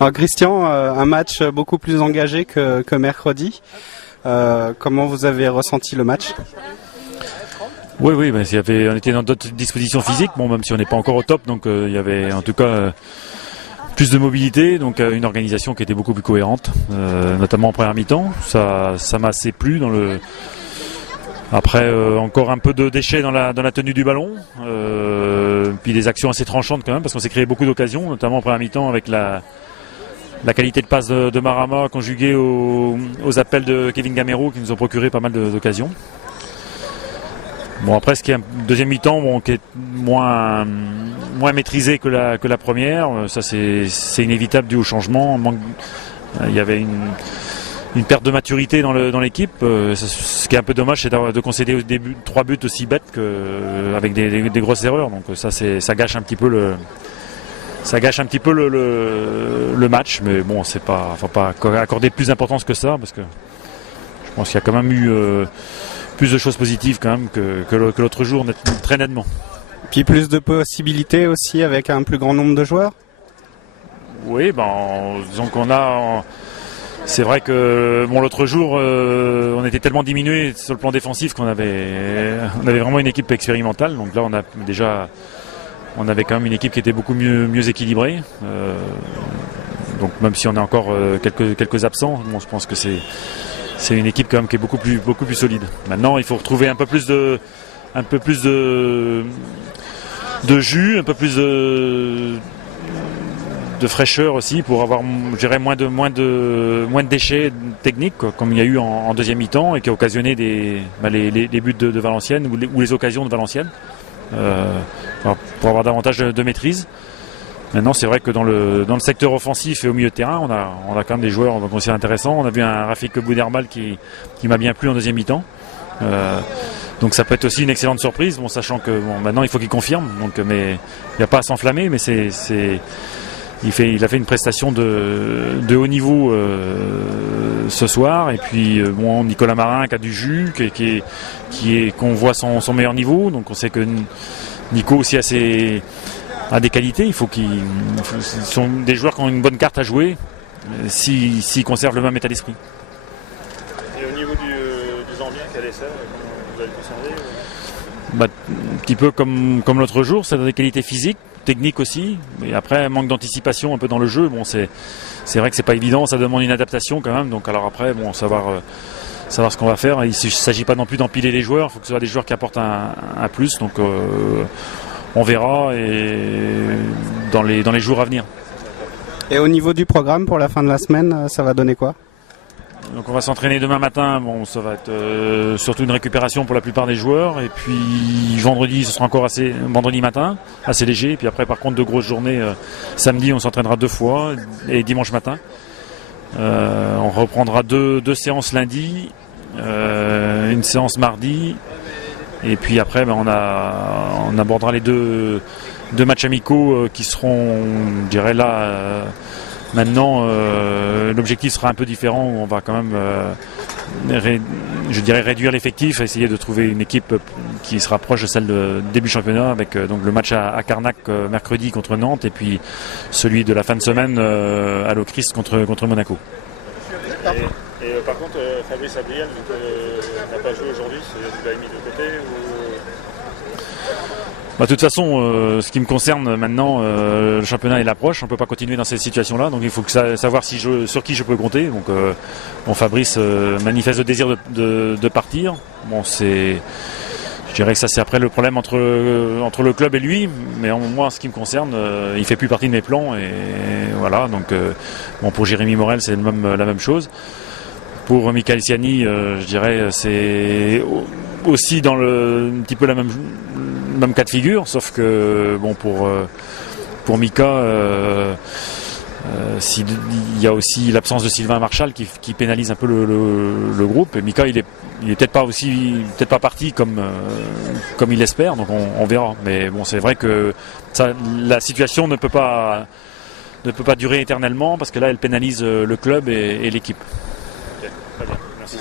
Alors Christian, un match beaucoup plus engagé que mercredi. Comment vous avez ressenti le match? Oui, ben, on était dans d'autres dispositions physiques, bon, même si on n'est pas encore au top, donc il y avait en tout cas plus de mobilité, donc une organisation qui était beaucoup plus cohérente, notamment en première mi-temps. Ça m'a assez plu dans le. Après, encore un peu de déchets dans la tenue du ballon, puis des actions assez tranchantes quand même, parce qu'on s'est créé beaucoup d'occasions, notamment en première mi-temps avec la qualité de passe de Marama conjuguée aux appels de Kevin Gamero qui nous ont procuré pas mal d'occasions. Bon, après, ce qui est un deuxième mi-temps, bon, qui est moins maîtrisé que la première, ça c'est inévitable dû au changement. Il y avait une perte de maturité dans l'équipe. Ce qui est un peu dommage, c'est de concéder au début 3 buts aussi bêtes avec des grosses erreurs. Donc ça gâche un petit peu le match, mais bon, faut pas accorder plus d'importance que ça, parce que je pense qu'il y a quand même eu plus de choses positives quand même que l'autre jour, très nettement. Puis plus de possibilités aussi avec un plus grand nombre de joueurs. Oui, disons qu'on a. C'est vrai que l'autre jour, on était tellement diminué sur le plan défensif qu'on avait vraiment une équipe expérimentale. Donc là, on avait quand même une équipe qui était beaucoup mieux équilibrée. Donc même si on a encore quelques absents, je pense que c'est une équipe quand même qui est beaucoup plus solide. Maintenant, il faut retrouver un peu plus de jus, un peu plus de fraîcheur aussi pour avoir, je dirais, moins de déchets techniques, quoi, comme il y a eu en deuxième mi-temps et qui a occasionné les buts de Valenciennes ou les occasions de Valenciennes, pour avoir davantage de maîtrise. Maintenant, c'est vrai que dans le secteur offensif et au milieu de terrain, on a quand même des joueurs considérés intéressants. On a vu un Rafik Bouderbal qui m'a bien plu en deuxième mi-temps. Donc ça peut être aussi une excellente surprise, sachant que maintenant il faut qu'il confirme. Donc, mais il n'y a pas à s'enflammer, mais il a fait une prestation de haut niveau ce soir. Et puis Nicolas Marin qui a du jus, qu'on voit son meilleur niveau. Donc on sait que Nico aussi a des qualités. Ce sont des joueurs qui ont une bonne carte à jouer s'ils conservent le même état d'esprit. Et au niveau du Zambien, quel essai vous avez conservé? Un petit peu comme l'autre jour, ça a des qualités physiques, techniques aussi, mais après manque d'anticipation un peu dans le jeu. C'est vrai que c'est pas évident, ça demande une adaptation quand même. Donc alors après, savoir ce qu'on va faire. Il ne s'agit pas non plus d'empiler les joueurs, il faut que ce soit des joueurs qui apportent un plus. Donc on verra dans les jours à venir. Et au niveau du programme pour la fin de la semaine, ça va donner quoi? Donc on va s'entraîner demain matin, ça va être surtout une récupération pour la plupart des joueurs. Et puis vendredi, ce sera encore vendredi matin, assez léger. Et puis après, par contre, de grosses journées, samedi, on s'entraînera 2 fois, et dimanche matin. On reprendra deux séances lundi, une séance mardi. Et puis après, on abordera les deux matchs amicaux qui seront, je dirais là, maintenant, l'objectif sera un peu différent, où on va quand même, réduire l'effectif, essayer de trouver une équipe qui se rapproche de celle de début championnat, avec donc le match à Carnac mercredi contre Nantes, et puis celui de la fin de semaine à l'Ocris contre Monaco. Et par contre, Fabrice Abriel n'a pas joué aujourd'hui, vous l'avez mis de côté De toute façon, ce qui me concerne maintenant, le championnat est l'approche. On ne peut pas continuer dans cette situation-là, donc il faut savoir sur qui je peux compter. Donc, Fabrice manifeste le désir de partir. Je dirais que ça, c'est après le problème entre le club et lui. Mais moi, en ce qui me concerne, il fait plus partie de mes plans. Et voilà. Donc, pour Jérémy Morel, c'est la même chose. Pour Michael Siani, je dirais, c'est aussi dans un petit peu la même cas de figure, sauf que pour Mika, il y a aussi l'absence de Sylvain Marchal qui pénalise un peu le groupe. Et Mika, il est peut-être pas parti comme il l'espère, donc on verra. Mais c'est vrai que la situation ne peut pas durer éternellement, parce que là, elle pénalise le club et l'équipe. Okay, très bien. Merci.